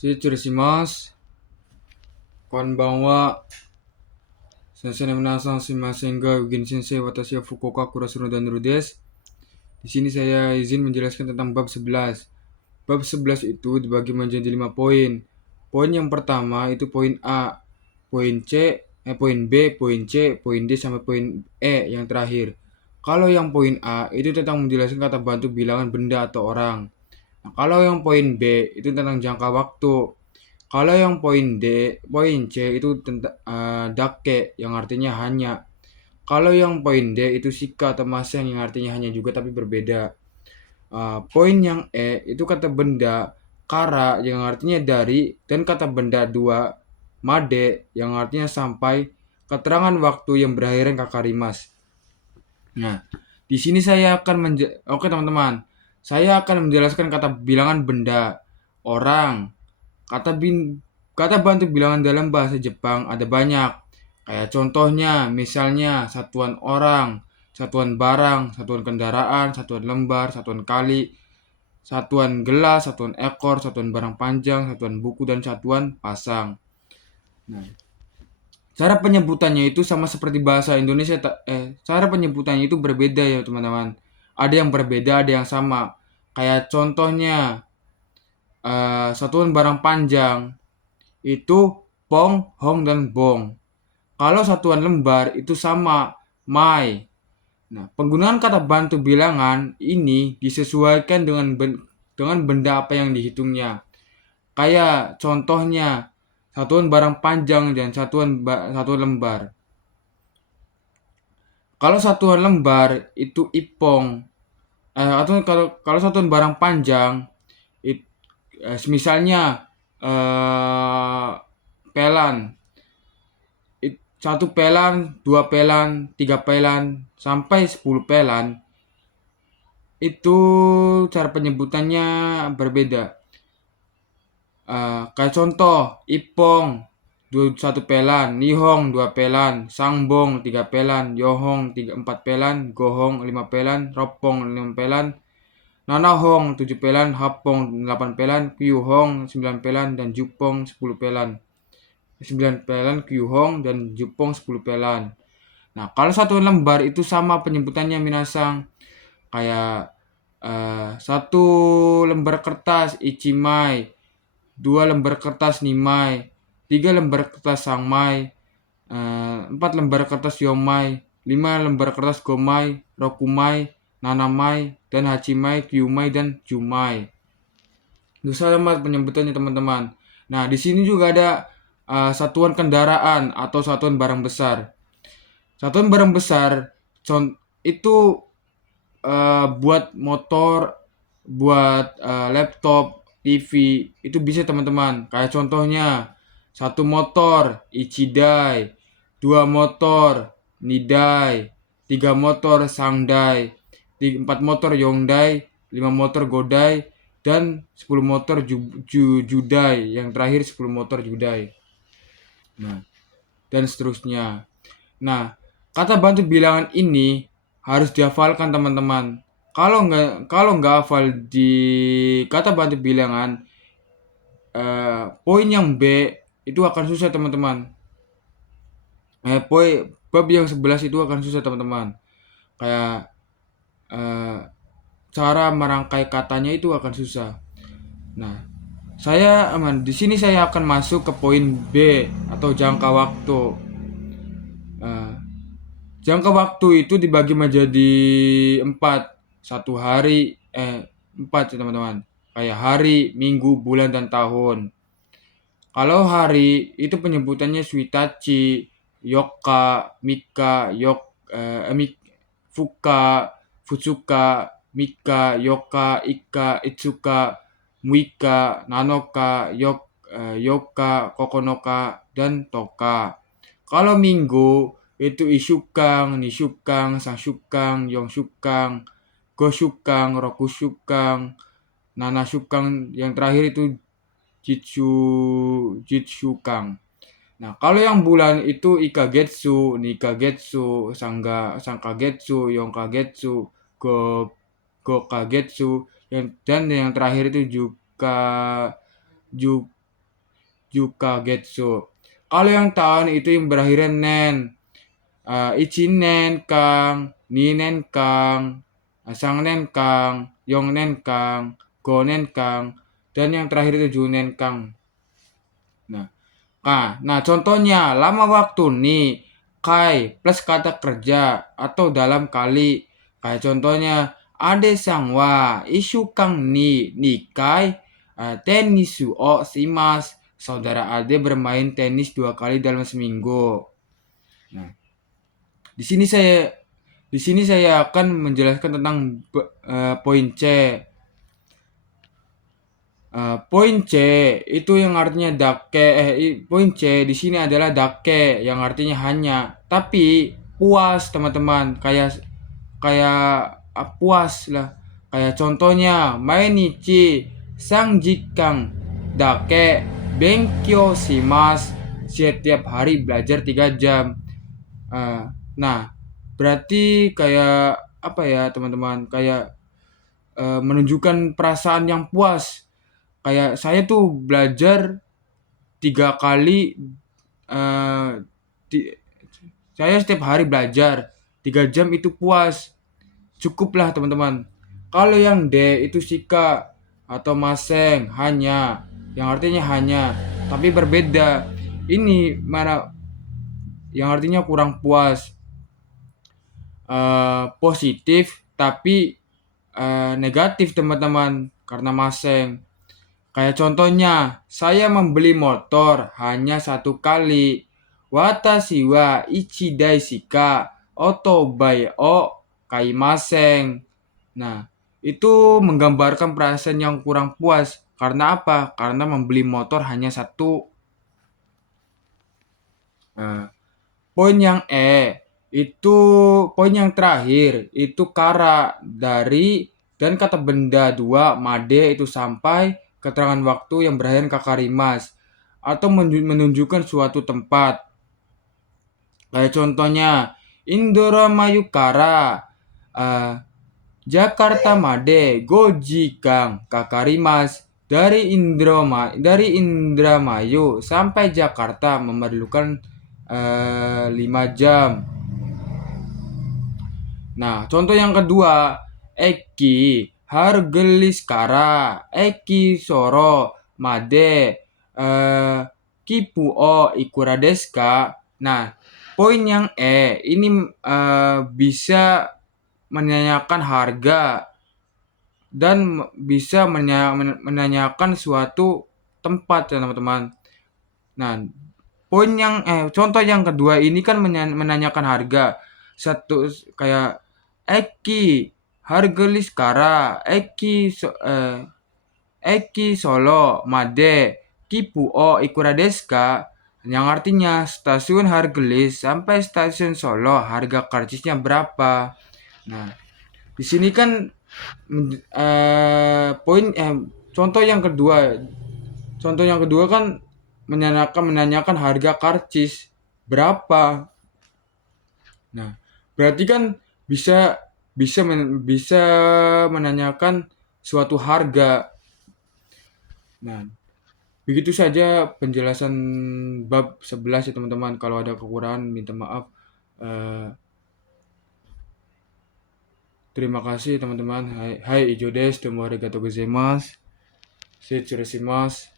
失礼します。こんばんは。Sensei na minasan sumimasen ga Eugen Sensei watashi wa Fukuoka Kurasuno Danru desu. Di sini saya izin menjelaskan tentang bab 11. Bab 11 itu dibagi menjadi 5 poin. Poin yang pertama itu poin A, poin B, poin C, poin D sampai poin E yang terakhir. Kalau yang poin A itu tentang menjelaskan kata bantu bilangan benda atau orang. Nah, kalau yang poin B itu tentang jangka waktu. Kalau yang poin C itu tentang dake yang artinya hanya. Kalau yang poin D itu shika atau maseng yang artinya hanya juga tapi berbeda. Poin yang E itu kata benda, kara yang artinya dari, dan kata benda dua, made yang artinya sampai, keterangan waktu yang berakhiran kakarimas. Nah, di sini saya akan Oke teman-teman, saya akan menjelaskan kata bilangan benda, orang. Kata bantu bilangan dalam bahasa Jepang ada banyak. Kayak contohnya, misalnya satuan orang, satuan barang, satuan kendaraan, satuan lembar, satuan kali, satuan gelas, satuan ekor, satuan barang panjang, satuan buku, dan satuan pasang. Nah, cara penyebutannya itu sama seperti bahasa Indonesia. Cara penyebutannya itu berbeda ya teman-teman. Ada yang berbeda, ada yang sama. Kayak contohnya, satuan barang panjang itu pong, hong, dan bong. Kalau satuan lembar itu sama, mai. Nah, penggunaan kata bantu bilangan ini disesuaikan dengan benda apa yang dihitungnya. Kayak contohnya satuan barang panjang dan satuan lembar. Kalau satuan lembar itu ipong, atau kalau satuan barang panjang, misalnya pelan, satu pelan, dua pelan, tiga pelan, sampai 10 pelan, itu cara penyebutannya berbeda. Kayak contoh, ipong, satu pelan, nihong, dua pelan, sangbong, tiga pelan, yohong, empat pelan, gohong, lima pelan, ropong, enam pelan, nanahong, tujuh pelan, hapong, delapan pelan, kyuhong, sembilan pelan, dan jupong, 10 pelan. 9 pelan, kyuhong, dan jupong 10 pelan. Nah, kalau satu lembar itu sama penyebutannya minasang. Kayak satu lembar kertas ichimai, dua lembar kertas nimai, tiga lembar kertas sangmai, empat lembar kertas yomai, lima lembar kertas gomai, rokumai, nanamai, dan hachimai, kyumai, dan jumai. Itu sama penyebutannya teman-teman. Nah, di sini juga ada satuan kendaraan atau satuan barang besar. Satuan barang besar itu buat motor, buat laptop, TV, itu bisa teman-teman. Kayak contohnya, satu motor ichidai, dua motor nidai, tiga motor sangdai, empat motor yongdai, lima motor godai, dan 10 motor judai. Yang terakhir 10 motor judai. Nah, dan seterusnya. Nah, kata bantu bilangan ini harus dihafalkan teman-teman. Kalau nggak hafal di kata bantu bilangan, poin yang B itu akan susah teman-teman. Bab yang 11 itu akan susah teman-teman. Kayak cara merangkai katanya itu akan susah. Nah, di sini saya akan masuk ke poin B atau jangka waktu. Jangka waktu itu dibagi menjadi 4. Satu hari, 4 ya teman-teman. Kayak hari, minggu, bulan, dan tahun. Kalau hari itu penyebutannya suitachi, yoka, mika, fuka, futsuka, mika, yoka, ika, itsuka, muika, nanoka, yoka, kokonoka, dan toka. Kalau minggu itu isukang, nisukang, sangsukang, yongsukang, gosukang, rokusukang, nanasukang, yang terakhir itu jitsukang. Nah, kalau yang bulan itu ikagetsu, nikagetsu, sangkagetsu, yongkagetsu, gokagetsu, dan yang terakhir itu juga Yukagetsu. Kalau yang tahun itu yang berakhirnya nen, ichi nen kang, ni nen kang, sang nen kang, yong nen kang, go nen kang, dan yang terakhir itu ju nen kang. Nah, contohnya lama waktu ni kai plus kata kerja atau dalam kali. Kayak contohnya ade sang wa isu kang ni nikai tenis o simas. Saudara ade bermain tenis 2 kali dalam seminggu. Nah, di sini saya akan menjelaskan tentang poin C. Poin C itu yang artinya dake. Poin C di sini adalah dake yang artinya hanya, tapi puas teman-teman, kayak puas lah. Kayak contohnya mainichi sangjikang dake benkyou shimasu, setiap hari belajar 3 jam. Nah, berarti kayak apa ya teman-teman? Kayak menunjukkan perasaan yang puas. Kayak saya tuh belajar 3 kali, eh, ti- saya setiap hari belajar 3 jam itu puas, cukuplah teman-teman. Kalau yang D itu sika atau maseng hanya, yang artinya hanya, tapi berbeda. Ini mana yang artinya kurang puas, positif tapi negatif teman-teman karena maseng. Kayak contohnya, saya membeli motor hanya 1 kali. Watashi wa ichidai shika otobai o kaimaseng. Nah, itu menggambarkan perasaan yang kurang puas. Karena apa? Karena membeli motor hanya 1. Nah, poin yang itu poin yang terakhir itu kara dari dan kata benda 2 made itu sampai keterangan waktu yang berakhir kakarimas atau menunjukkan suatu tempat. Kayak contohnya Indramayu kara Jakarta made 5 jam kakarimas. Dari Indramayu sampai Jakarta memerlukan 5 jam. Nah, contoh yang kedua, Eki Hargeliskara, Eki Soro Made Kipu o Ikura desu ka? Nah, poin yang ini bisa menanyakan harga dan bisa menanyakan suatu tempat ya teman-teman. Nah, contoh yang kedua ini kan menanyakan harga. Satu kayak Eki Hargeliskara, Eki Solo Made Kipu o Ikura desu ka? Yang artinya stasiun Hargelis sampai stasiun Solo harga karcisnya berapa. Nah, di sini kan contoh yang kedua. Contoh yang kedua kan menanyakan harga karcis berapa. Nah, berarti kan bisa bisa menanyakan suatu harga. Nah, begitu saja penjelasan bab 11 ya teman-teman. Kalau ada kekurangan minta maaf. Terima kasih teman-teman. Hai, ijo desu, tomo arigatou gozaimasu. Setsurasimasu.